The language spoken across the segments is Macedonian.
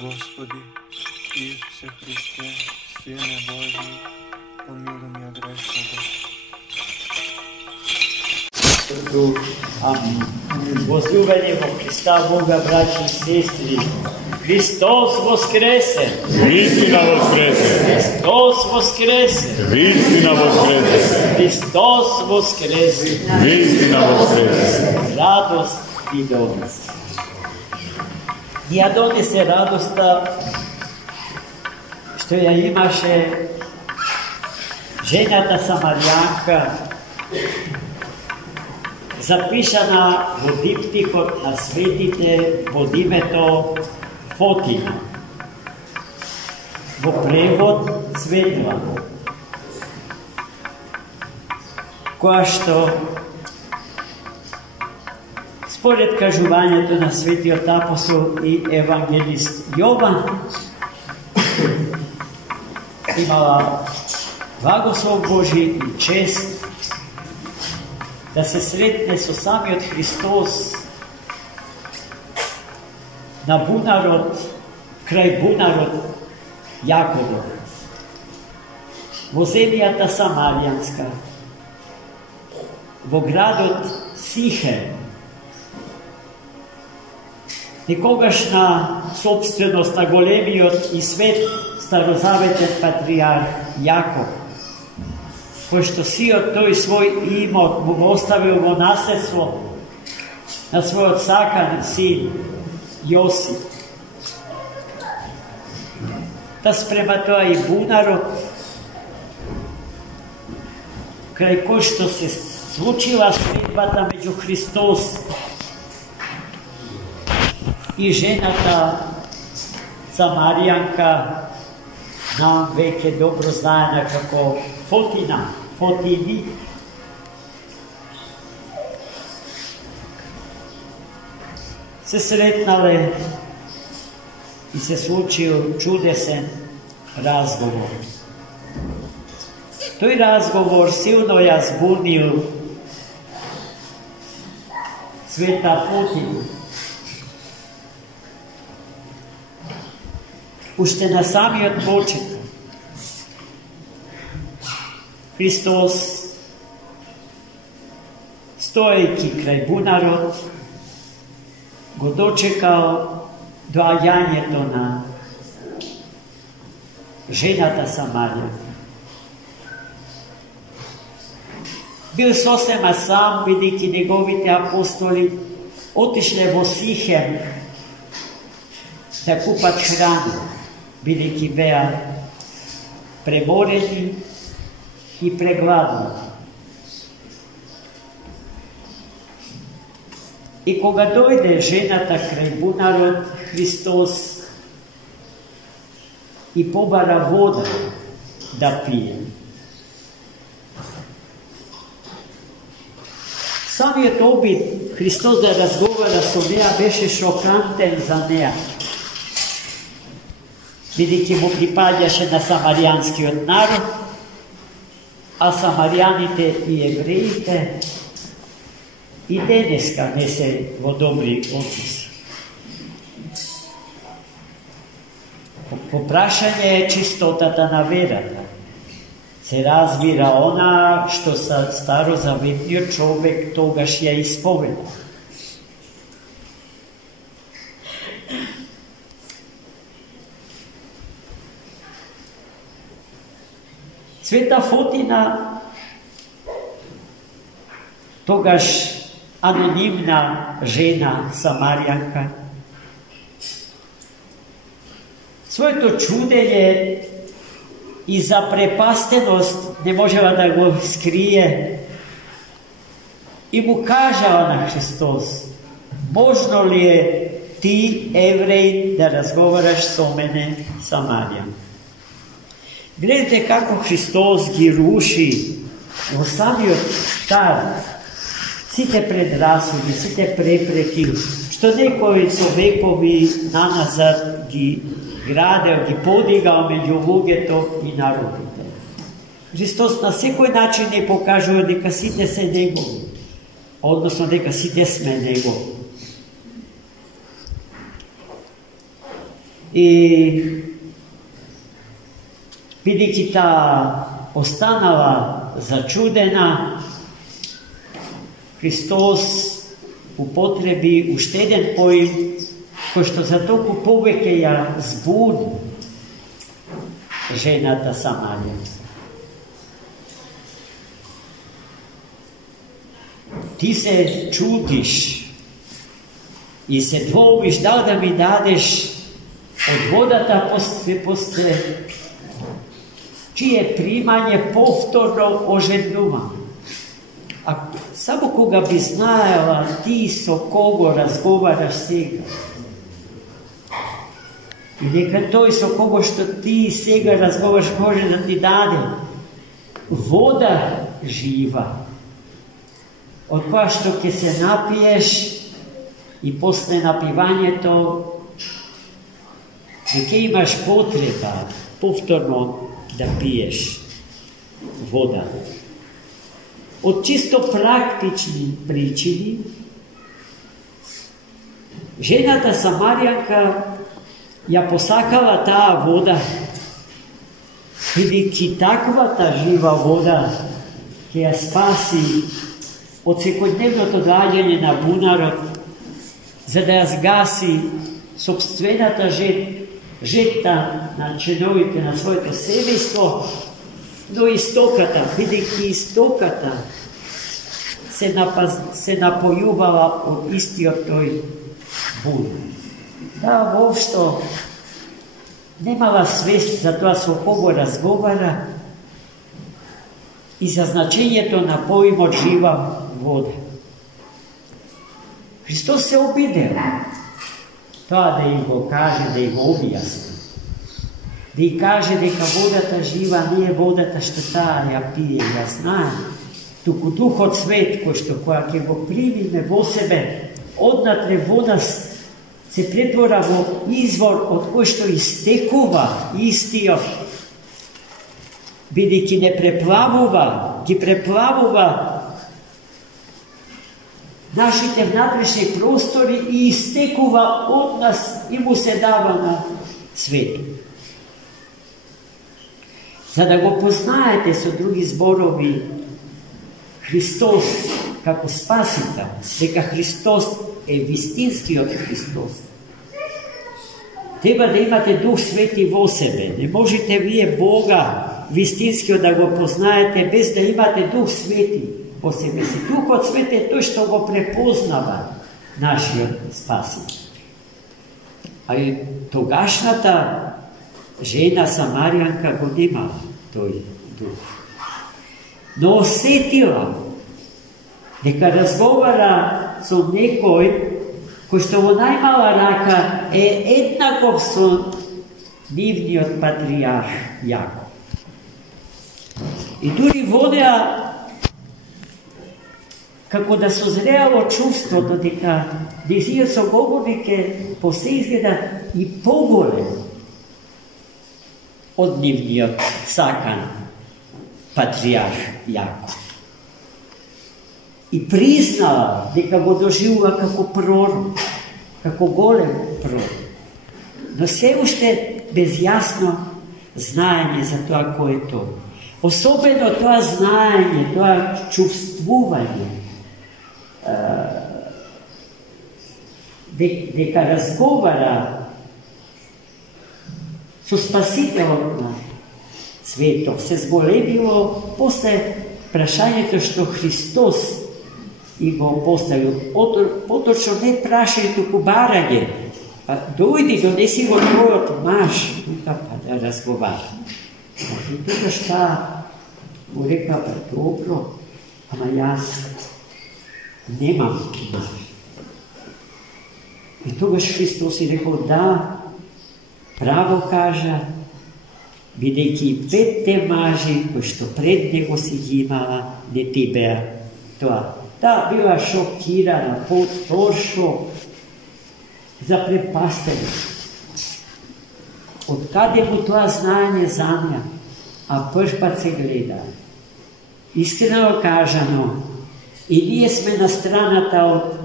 Господи, Исусе Христе, Сине Божий, помилуй меня грешного. Амин. Возлюбени во Христа Бога, браќи и сестри, Христос воскресе! Вистина воскресе! Христос воскресе! Вистина воскресе! Христос воскресе! Вистина воскресе! Радост и донесе. Ја донесе радоста што ја имаше жената Самарјанка, запишана во диптихот на светите под името Фотина, во превод Светла, која што според кажувањето на светиот апостол и евангелист Јован имала благослов Божи и чест да се сретне со самиот Христос на бунарот, крај бунарот Јаковов, во земјата Самаријанска, во градот Сихем, некогашна собственост на големиот и свет старозаветен патриарх Јаков, кој што сиот тој свој имот му го оставил во наследство на својот сакан син Јосип. Та спрема тоа и бунарот, крај кој што се случила средбата меѓу Христос и жената Самаријанка, нам веќе добро знаена како Фотина, Фотини. Се сретнале и се случил чудесен разговор. Тој разговор силно ја збунил света Фотина. Уште на самиот почеток Христос, стоејќи крај бунарот, го дочекал доаѓањето на жената Самарјанка. Бил сосема сам, бидејќи неговите апостоли отишле во Сихем да купат храна, бидејќи беа преморени и прегладни. И кога дојде жената крај бунарот, Христос и побара вода да пие. Самиот обид Христос да разговара со неа беше шокантен за неа, бидејќи му припаѓаше на самаријанскиот народ, а самаријаните и евреите и денеска не се во добри односи. По прашање е чистотата на верата. Се разбира она што старозаветниот човек тогаш ја исповеда. Света Фотина, тогаш анонимна жена Самаријанка, своето чудење и запрепастеност не можела да го скрие и му кажала на Христос: можно ли е ти, евреј, да разговараш со мене, Самаријанка? Гледате како Христос ги руши во самиот старт сите предрасуди, сите препреки, што некој со векови наназад ги градел, ги подигал меѓу луѓето и народите. Христос на секој начин не покажува дека сите се негови, односно дека сите сме негови. И бидејќи таа останала зачудена, Христос употреби уште еден поим кој што за толку повеќе ја збуди жената Самарија. Ти се чудиш и се двоумиш дал да ми дадеш од водата после чие примање повторно ожеднува. А само кога би знаела ти со кого разговараш сега, и нека тој со кого што ти сега разговараш може да ти даде вода жива, од која што ќе се напиеш и после напивањето ќе имаш потреба повторно да пиеш вода. Од чисто практични причини, жената Самаријанка ја посакала таа вода, бидејќи таквата жива вода ќе ја спаси од секојдневното доаѓање на бунарот, за да ја згаси собствената жетта на чиновите на своето семејство, но истоката, бидејќи истоката се напојувала од истиот тој бунар. Таа воопшто немала свест за тоа со кого разговара и за значењето на поимот жива вода. Христос се обидел тоа да им го каже, да им го објасни. Да им каже дека водата жива не е водата што таа ја пие и ја знае, туку Духот Свет, кој што која ќе го примиме во себе, однатре вода се претвора во извор од кој што истекува истиот, бидејќи не преплавува, ги преплавува нашите внатрешни простори и истекува од нас и му се дава на свет. За да го познаете со други зборови Христос како Спасител, дека Христос е вистинскиот Христос, треба да имате Дух Свети во себе. Не можете вие Бога вистинскиот да го познаете без да имате Дух Свети во себе си. Духот Свет е тој што го препознава нашиот Спасител. А и тогашната жена Самаријанка го немала тој дух. Но осетила дека разговара со некој кој што во најмала рака е еднаков со нивниот патријарх Јаков. И дури во неа како да созреало чувството дека нејзиот соговорник е по се изгледа и поголем од нивниот сакан патријарх Јаков. И признала дека го доживува како пророк, како голем пророк. Но се уште без јасно знаење за тоа кој е тој. Особено тоа знаење, тоа чувствување, дека разговара со Спасителот на светот, се зголемило после прашањето што Христос и го поставил. Поточно не прашање, туку барање. Дојди, донеси го твојот маж, тука па да разговара. И тука шта му река, добро, ама јас немам маж. И тогаш Христос и рекол, да, право кажа, бидејќи 5 мажи кои што пред него си ги имала, не ти беа тоа. Таа била шокирана, потрошо, запрепастена. Од каде му тоа знаење за неа, а прв пат се гледа. Искрено кажано, и ние сме на страната од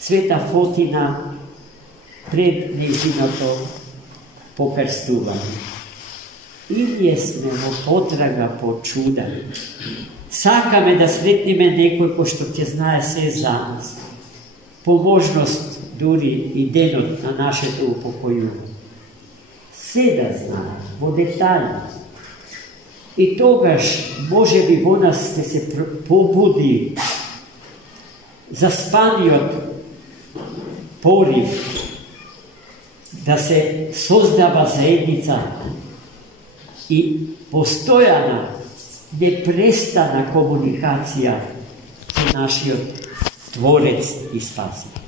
Света Фотина пред нејзиното покрстувани. И ние сме во потрага по чуда. Сакаме да сретниме некој кој што ќе знае се за нас. По можност дури и денот на нашето упокојување. Се да знае, во детали. И тогаш, може би во нас ќе се побуди заспаниот порив да се создава заедница и постојана, непрестана комуникација со нашиот Творец и Спасител.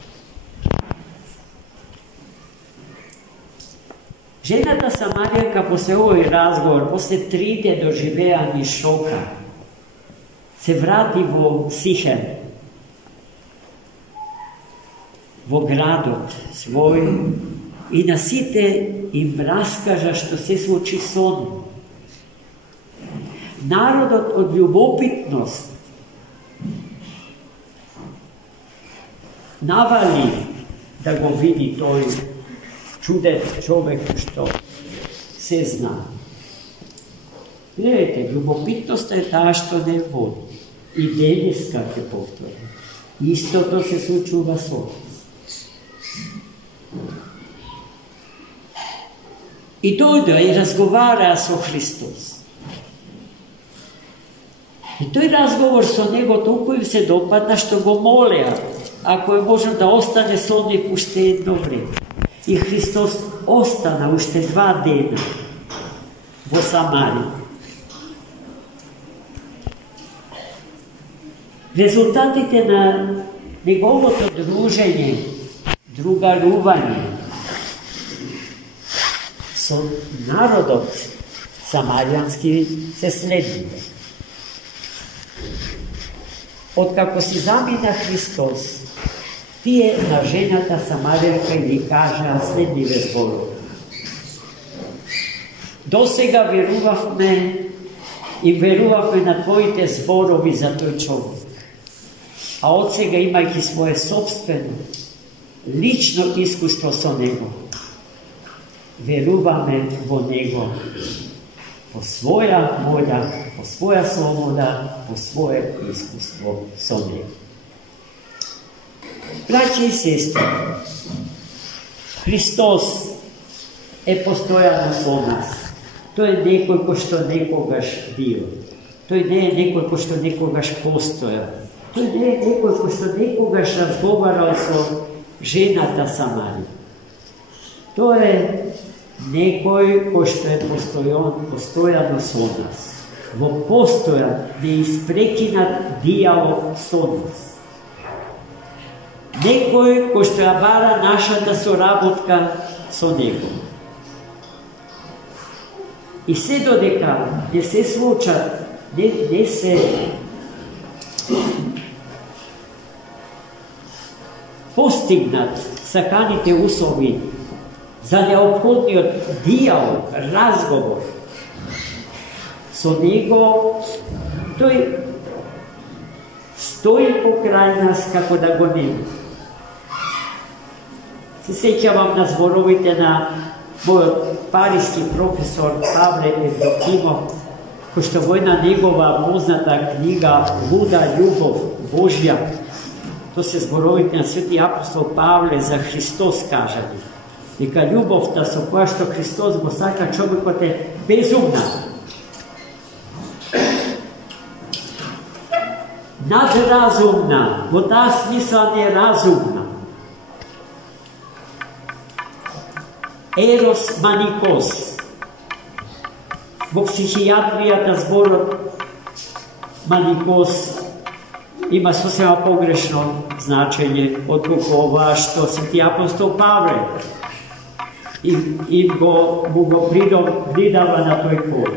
Жената Самаријанка после овој разговор, после 3 доживеани шока, се врати во Сихем, во градот свој, и на сите им раскажа што се случи со нив. Народот од љубопитност навали да го види тој чуден човек што се зна. Гледайте, љубопитноста е таа што не води. И денеска ќе повтори. Истото се случува со нас. И дојдоа и разговараа со Христос. И тој разговор со него толку им се допадна што го молеа, ако е можно да остане со нив уште едно време. И Христос остана уште 2 дена во Самарија. Резултатите на неговото дружење, другарување со народот самаријански се следниве. Откако си замина Христос, тие на жената Самаријанка и ги кажаа следниве зборови. Досега верувавме и верувавме на твоите зборови за тој човек. А од сега, имајќи свое собствено, лично искуство со него, веруваме во него по своја волја, по своја слобода, по свое искуство со него. Браќи и сестри, Христос е постојано со нас. Тој е некој кој што некогаш бил. Тој не е некој кој што некогаш постоја. Тој не е некој кој што некогаш разговарал со жената Самарија. Тој е некој кој што е постојано со нас. Во постојан, неиспрекинат диалог со нас. Некој кој што ја бара нашата соработка со него. И се додека не се случат, не се постигнат саканите услови за неопходниот диалог, разговор со него, тој стои покрај нас како да го нема. Се сеќавам на зборовите на мојот париски професор Павле Евдокимов, кој што во една негова позната книга Луда љубов Божја, то се зборовите на свети апостол Павле за Христос кажани. Дека љубовта со која што Христос го сака човекот е безумна. Надразумна, во таа смисла неразумна. Ерос маникос. Во психијатријата зборот маникос има сосема погрешно значење од ова што свети апостол Павле му го придава на тој повод.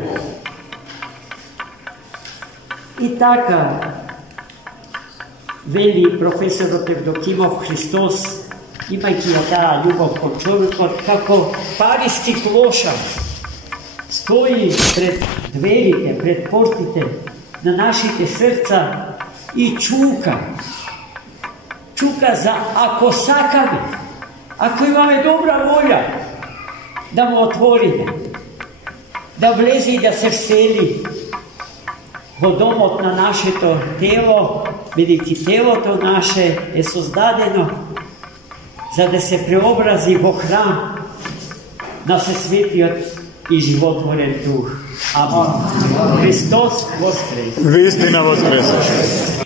И така, вели професорот Евдокимов, Христос, имајќи ја таа љубов кон човекот, како париски клошар, стои пред дверите, пред портите на нашите срца и чука. Чука за ако сакаме, ако имаме добра волја, да му отвориме, да влезе и да се всели во домот на нашето тело, бидејќи телото наше е создадено за да се преобрази во храм на Всесветиот и животворен Дух. Амин. Христос воскресе! Вистина воскресе!